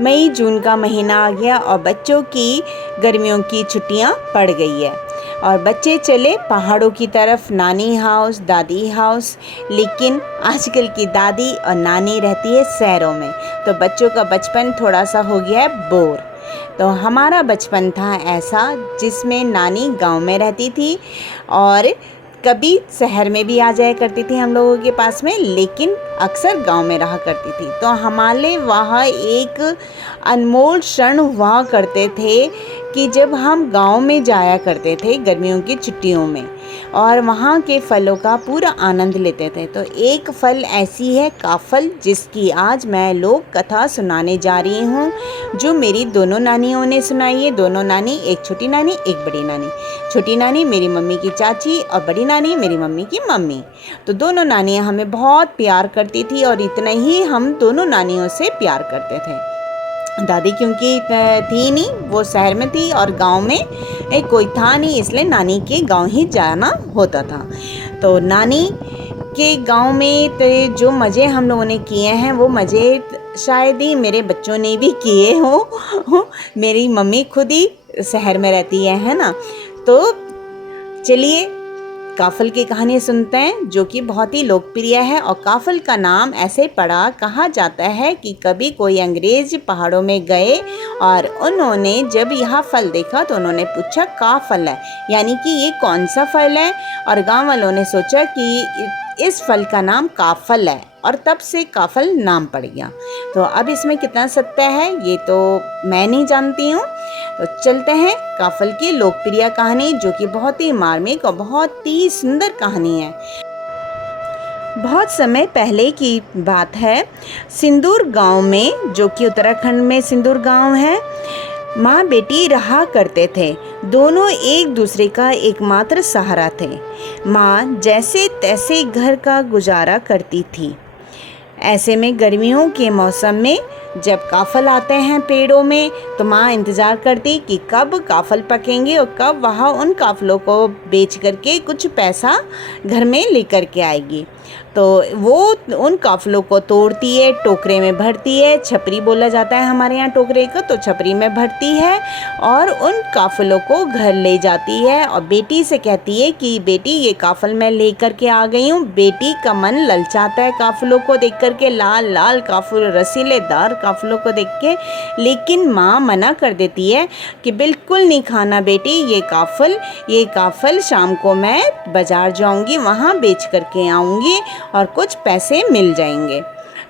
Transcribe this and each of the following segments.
मई जून का महीना आ गया और बच्चों की गर्मियों की छुट्टियां पड़ गई है और बच्चे चले पहाड़ों की तरफ, नानी हाउस, दादी हाउस। लेकिन आजकल की दादी और नानी रहती है शहरों में, तो बच्चों का बचपन थोड़ा सा हो गया है बोर। तो हमारा बचपन था ऐसा जिसमें नानी गांव में रहती थी और कभी शहर में भी आ जाया करती थी हम लोगों के पास में, लेकिन अक्सर गांव में रहा करती थी। तो हमारे वहाँ एक अनमोल क्षण हुआ करते थे कि जब हम गांव में जाया करते थे गर्मियों की छुट्टियों में और वहाँ के फलों का पूरा आनंद लेते थे। तो एक फल ऐसी है काफल, जिसकी आज मैं लोक कथा सुनाने जा रही हूँ, जो मेरी दोनों नानियों ने सुनाई है। दोनों नानी, एक छोटी नानी एक बड़ी नानी। छोटी नानी मेरी मम्मी की चाची और बड़ी नानी मेरी मम्मी की मम्मी। तो दोनों नानियाँ हमें बहुत प्यार करती थी और इतना ही हम दोनों नानियों से प्यार करते थे। दादी क्योंकि थी नहीं, वो शहर में थी और गांव में कोई था नहीं, इसलिए नानी के गांव ही जाना होता था। तो नानी के गांव में तो जो मज़े हम लोगों ने किए हैं वो मज़े शायद ही मेरे बच्चों ने भी किए हो। मेरी मम्मी खुद ही शहर में रहती है ना। तो चलिए काफल की कहानी सुनते हैं, जो कि बहुत ही लोकप्रिय है। और काफल का नाम ऐसे पड़ा, कहा जाता है कि कभी कोई अंग्रेज पहाड़ों में गए और उन्होंने जब यह फल देखा तो उन्होंने पूछा का फल है, यानी कि ये कौन सा फल है। और गांव वालों ने सोचा कि इस फल का नाम काफल है और तब से काफल नाम पड़ गया। तो अब इसमें कितना सत्य है ये तो मैं नहीं जानती हूँ। तो चलते हैं काफल की लोकप्रिय कहानी, जो कि बहुत ही मार्मिक और बहुत ही सुंदर कहानी है। बहुत समय पहले की बात है, सिंदूर गांव में, जो कि उत्तराखंड में सिंदूर गांव है, माँ बेटी रहा करते थे। दोनों एक दूसरे का एकमात्र सहारा थे। माँ जैसे तैसे घर का गुजारा करती थी। ऐसे में गर्मियों के मौसम में जब काफल आते हैं पेड़ों में, तो माँ इंतज़ार करती कि कब काफल पकेंगे और कब वह उन काफलों को बेच करके कुछ पैसा घर में लेकर के आएगी। तो वो उन काफलों को तोड़ती है, टोकरे में भरती है, छपरी बोला जाता है हमारे यहाँ टोकरे को, तो छपरी में भरती है और उन काफलों को घर ले जाती है और बेटी से कहती है कि बेटी ये काफल मैं लेकर के आ गई हूँ। बेटी का मन ललचाता है काफलों को देख करके, लाल लाल काफल, रसीलेदार काफलों को देख के, लेकिन माँ मना कर देती है कि बिल्कुल नहीं खाना बेटी ये काफल शाम को मैं बाजार जाऊँगी, वहाँ बेच करके आऊँगी और कुछ पैसे मिल जाएंगे।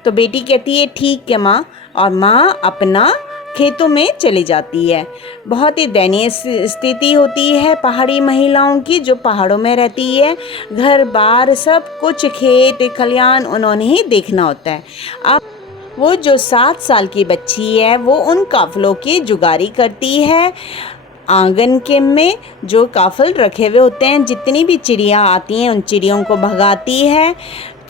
तो बेटी कहती है ठीक है माँ, और माँ अपना खेतों में चली जाती है। बहुत ही दयनीय स्थिति होती है पहाड़ी महिलाओं की, जो पहाड़ों में रहती है। घर बार सब कुछ, खेत खलियान उन्होंने ही देखना होता है। अब वो जो 7 साल की बच्ची है वो उन काफलों की जुगारी करती है। आंगन के में जो काफल रखे हुए होते हैं, जितनी भी चिड़िया आती हैं उन चिड़ियों को भगाती है,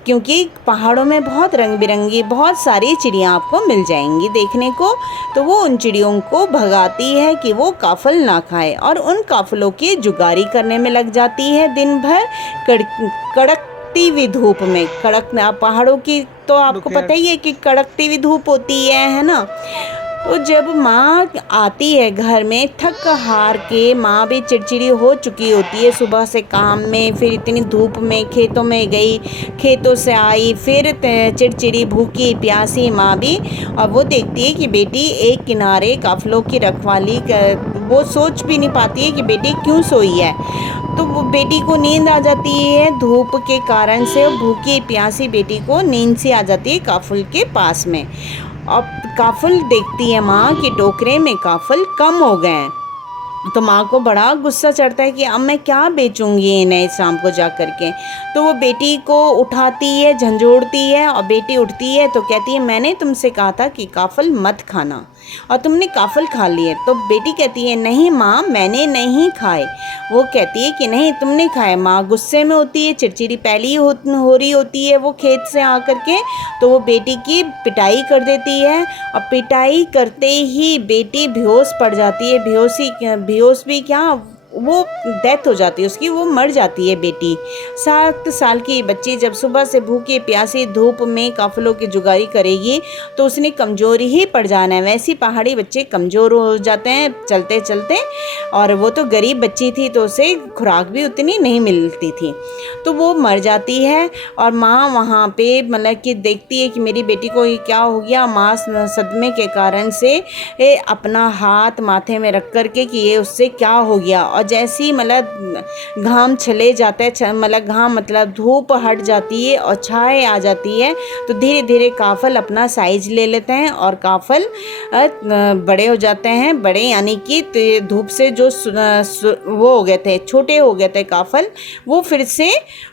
क्योंकि पहाड़ों में बहुत रंग बिरंगी बहुत सारी चिड़ियाँ आपको मिल जाएंगी देखने को। तो वो उन चिड़ियों को भगाती है कि वो काफल ना खाए और उन काफलों की जुगारी करने में लग जाती है दिन भर। कड़कती हुई धूप में, पहाड़ों की तो आपको पता ही है कि कड़कती हुई धूप होती है ना। तो जब माँ आती है घर में थक हार के, माँ भी चिड़चिड़ी हो चुकी होती है सुबह से काम में, फिर इतनी धूप में खेतों में गई, खेतों से आई, फिर चिड़चिड़ी भूखी प्यासी माँ भी, और वो देखती है कि बेटी एक किनारे काफलों की रखवाली वो सोच भी नहीं पाती है कि बेटी क्यों सोई है। तो वो बेटी को नींद आ जाती है धूप के कारण से, भूखी प्यासी बेटी को नींद सी आ जाती है काफल के पास में। अब काफल देखती है माँ कि टोकरे में काफल कम हो गए हैं। तो माँ को बड़ा गुस्सा चढ़ता है कि अब मैं क्या बेचूंगी इन्हें शाम को जा कर के। तो वो बेटी को उठाती है, झंझोड़ती है, और बेटी उठती है तो कहती है मैंने तुमसे कहा था कि काफल मत खाना और तुमने काफल खा लिए। तो बेटी कहती है नहीं माँ मैंने नहीं खाए। वो कहती है कि नहीं तुमने खाए। माँ गुस्से में होती है, चिड़चिड़ी पहली हो रही होती है वो खेत से आकर के, तो वो बेटी की पिटाई कर देती है और पिटाई करते ही बेटी बेहोश पड़ जाती है। बेहोश भी क्या, वो डेथ हो जाती है उसकी, वो मर जाती है बेटी। 7 साल की बच्ची जब सुबह से भूखे प्यासे धूप में काफिलों की जुगारी करेगी तो उसने कमज़ोरी ही पड़ जाना है। वैसे पहाड़ी बच्चे कमज़ोर हो जाते हैं चलते चलते, और वो तो गरीब बच्ची थी तो उसे खुराक भी उतनी नहीं मिलती थी, तो वो मर जाती है। और माँ वहाँ पे मतलब कि देखती है कि मेरी बेटी को ये क्या हो गया। माँ सदमे के कारण से अपना हाथ माथे में रख कर के कि ये उससे क्या हो गया, और जैसे ही मतलब घाम चले जाता है, मतलब घाम मतलब धूप हट जाती है और छाए आ जाती है, तो धीरे धीरे काफल अपना साइज ले लेते हैं और काफल बड़े हो जाते हैं। बड़े यानी कि धूप से जो वो हो गए थे, छोटे हो गए थे काफल, वो फिर से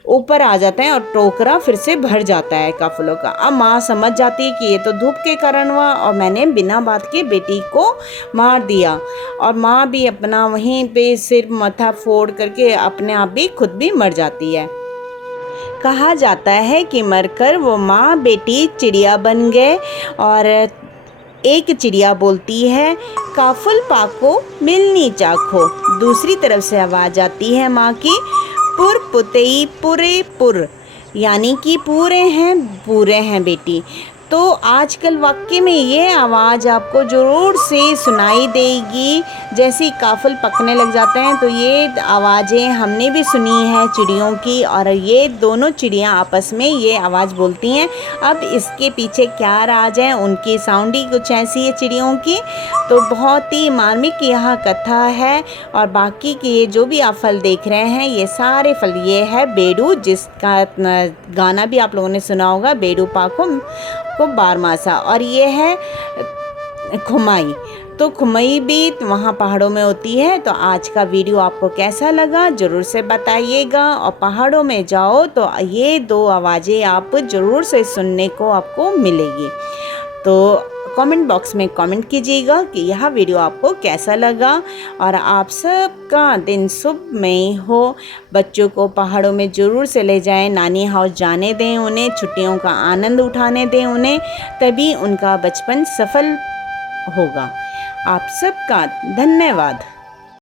ऊपर आ जाते हैं और टोकरा फिर से भर जाता है काफलों का। अब माँ समझ जाती है कि ये तो धूप के कारण हुआ और मैंने बिना बात के बेटी को मार दिया, और माँ भी अपना वहीं पे सिर माथा फोड़ करके अपने आप भी खुद भी मर जाती है। कहा जाता है कि मरकर वो माँ बेटी चिड़िया बन गए, और एक चिड़िया बोलती है काफुल पाको मिलनी चाखो। दूसरी तरफ से आवाज़ आती है माँ की, पुर पुतई पुरे पुर, यानी कि पूरे हैं बेटी। तो आजकल वाकई में ये आवाज़ आपको ज़रूर से सुनाई देगी। जैसे ही काफल पकने लग जाते हैं तो ये आवाज़ें हमने भी सुनी है चिड़ियों की, और ये दोनों चिड़ियाँ आपस में ये आवाज़ बोलती हैं। अब इसके पीछे क्या राज है, उनकी साउंड ही कुछ ऐसी है चिड़ियों की। तो बहुत ही मार्मिक यहाँ कथा है। और बाकी के ये जो भी आप फल देख रहे हैं ये सारे फल, ये है बेडू, जिसका गाना भी आप लोगों ने सुना होगा, बेडू पाको को बारमासा। और ये है खुमाई, तो खुमई भी वहाँ पहाड़ों में होती है। तो आज का वीडियो आपको कैसा लगा ज़रूर से बताइएगा, और पहाड़ों में जाओ तो ये 2 आवाज़ें आप ज़रूर से सुनने को आपको मिलेगी। तो कमेंट बॉक्स में कमेंट कीजिएगा कि यह वीडियो आपको कैसा लगा, और आप सबका दिन शुभमय हो। बच्चों को पहाड़ों में ज़रूर से ले जाएं, नानी हाउस जाने दें उन्हें, छुट्टियों का आनंद उठाने दें उन्हें, तभी उनका बचपन सफल होगा। आप सबका धन्यवाद।